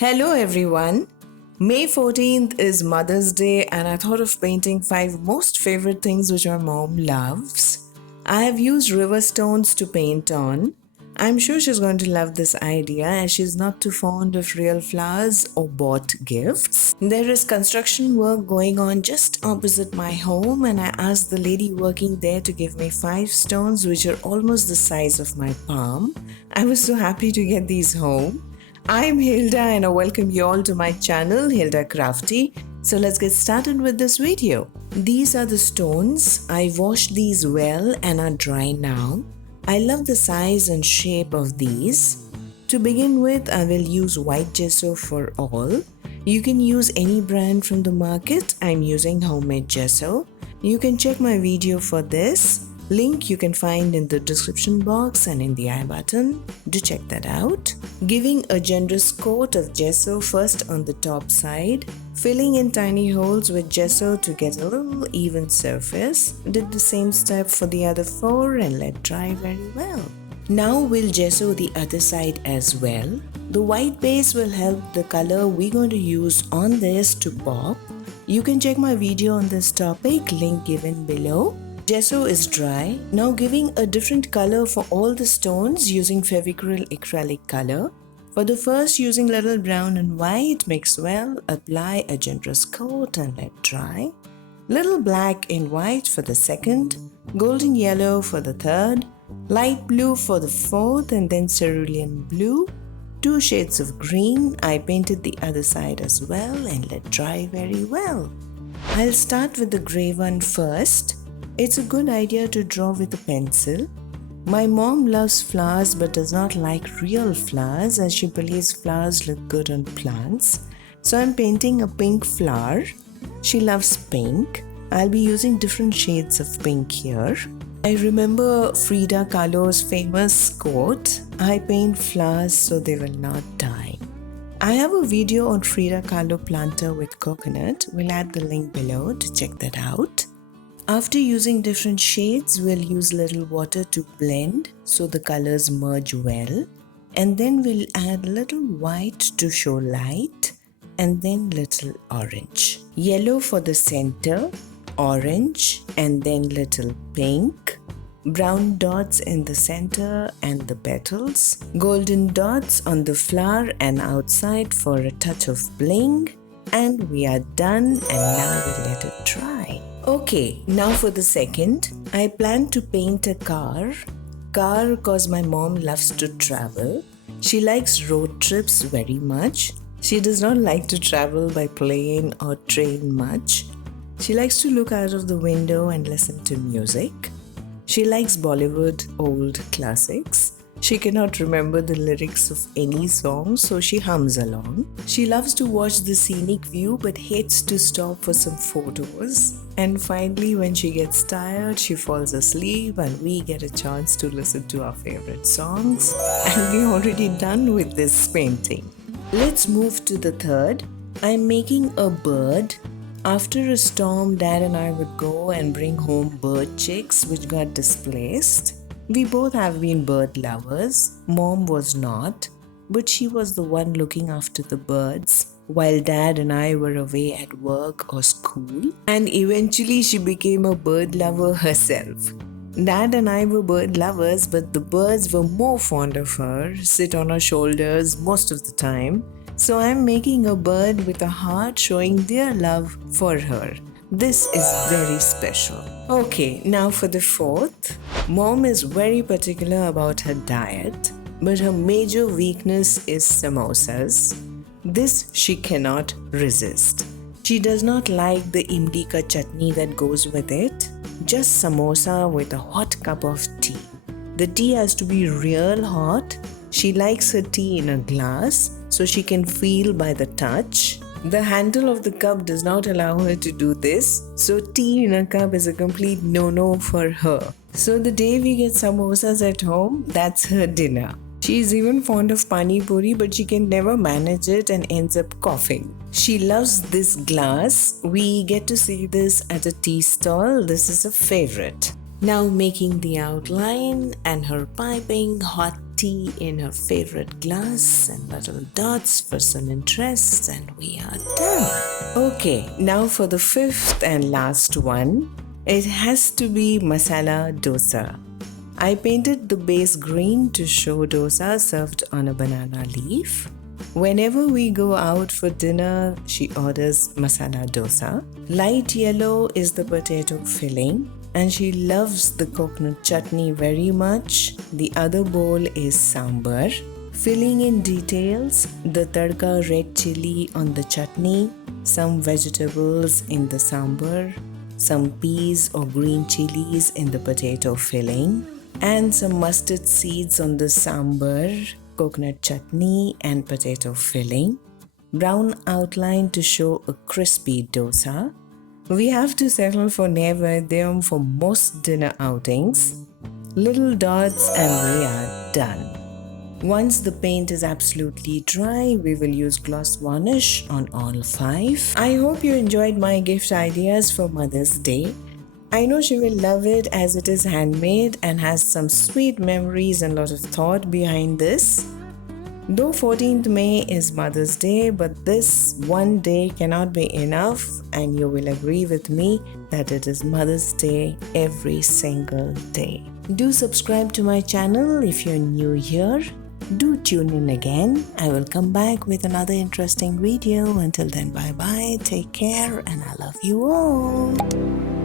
Hello everyone. May 14th is Mother's Day and I thought of painting 5 most favorite things which my mom loves. I have used river stones to paint on. I'm sure she's going to love this idea as she's not too fond of real flowers or bought gifts. There is construction work going on just opposite my home and I asked the lady working there to give me 5 stones which are almost the size of my palm. I was so happy to get these home. I'm Hilda and I welcome you all to my channel HILDACRAFTY. So let's get started with this video. These are the stones. I washed these well and are dry now. I love the size and shape of these. To begin with, I will use white gesso for all. You can use any brand from the market. I'm using homemade gesso. You can check my video for this. Link you can find in the description box and in the I button. Do check that out. Giving a generous coat of gesso first on the top side. Filling in tiny holes with gesso to get a little even surface. Did the same step for the other 4 and let dry very well. Now we'll gesso the other side as well. The white base will help the color we're going to use on this to pop. You can check my video on this topic, link given below. Gesso is dry. Now giving a different color for all the stones using Fevicryl acrylic color. For the first, using little brown and white, mix well, apply a generous coat and let dry. Little black and white for the second, golden yellow for the third, light blue for the fourth and then cerulean blue. 2 shades of green. I painted the other side as well and let dry very well. I'll start with the gray one first. It's a good idea to draw with a pencil. My mom loves flowers but does not like real flowers as she believes flowers look good on plants. So I'm painting a pink flower. She loves pink. I'll be using different shades of pink here. I remember Frida Kahlo's famous quote, "I paint flowers so they will not die." I have a video on Frida Kahlo planter with coconut. We'll add the link below to check that out. After using different shades, we'll use little water to blend so the colors merge well. And then we'll add little white to show light and then little orange. Yellow for the center, orange and then little pink. Brown dots in the center and the petals. Golden dots on the flower and outside for a touch of bling. And we are done and now we'll let it dry. Okay, now for the second. I plan to paint a car. Car cause my mom loves to travel. She likes road trips very much. She does not like to travel by plane or train much. She likes to look out of the window and listen to music. She likes Bollywood old classics. She cannot remember the lyrics of any song, so she hums along. She loves to watch the scenic view but hates to stop for some photos. And finally, when she gets tired, she falls asleep and we get a chance to listen to our favorite songs. And we're already done with this painting. Let's move to the third. I'm making a bird. After a storm, Dad and I would go and bring home bird chicks which got displaced. We both have been bird lovers. Mom was not, but she was the one looking after the birds while Dad and I were away at work or school. And eventually she became a bird lover herself. Dad and I were bird lovers, but the birds were more fond of her, sit on her shoulders most of the time. So I'm making a bird with a heart showing their love for her. This is very special. Okay, now for the fourth. Mom is very particular about her diet, but her major weakness is samosas. This she cannot resist. She does not like the imli ka chutney that goes with it. Just samosa with a hot cup of tea. The tea has to be real hot. She likes her tea in a glass so she can feel by the touch. The handle of the cup does not allow her to do this, so tea in a cup is a complete no-no for her. So the day we get samosas at home, that's her dinner. She is even fond of pani puri, but she can never manage it and ends up coughing. She loves this glass. We get to see this at a tea stall. This is a favorite. Now making the outline and her piping hot tea in her favorite glass and little dots for some interest, and we are done. Okay, now for the fifth and last one. It has to be masala dosa. I painted the base green to show dosa served on a banana leaf. Whenever we go out for dinner, she orders masala dosa. Light yellow is the potato filling, and she loves the coconut chutney very much. The other bowl is sambar. Filling in details, the tadka red chili on the chutney, some vegetables in the sambar, some peas or green chilies in the potato filling, and some mustard seeds on the sambar, coconut chutney and potato filling. Brown outline to show a crispy dosa. We have to settle for naivadyam for most dinner outings. Little dots and we are done. Once the paint is absolutely dry, we will use gloss varnish on all five. I hope you enjoyed my gift ideas for Mother's Day. I know she will love it as it is handmade and has some sweet memories and a lot of thought behind this. Though 14th May is Mother's Day, but this one day cannot be enough, and you will agree with me that it is Mother's Day every single day. Do subscribe to my channel if you're new here. Do tune in again. I will come back with another interesting video. Until then, bye bye, take care, and I love you all.